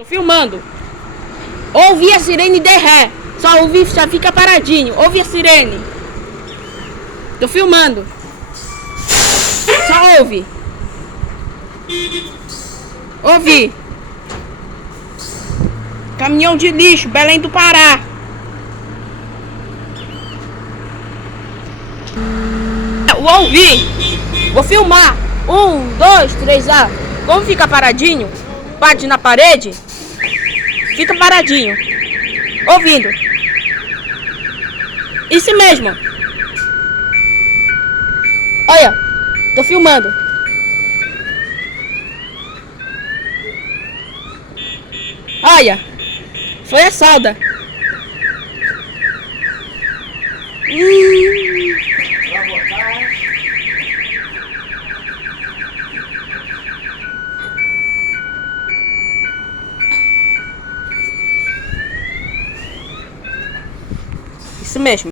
Tô filmando. Ouvi a sirene de ré. Só ouvi, já fica paradinho. Ouve a sirene. Tô filmando. Só ouve. Ouvi. Caminhão de lixo, Belém do Pará. Eu ouvi. Vou filmar. 1, 2, 3, Como fica paradinho? Bate na parede. Fica paradinho. Ouvindo. Isso mesmo. Olha. Tô filmando. Olha. Foi a solda. Isso mesmo.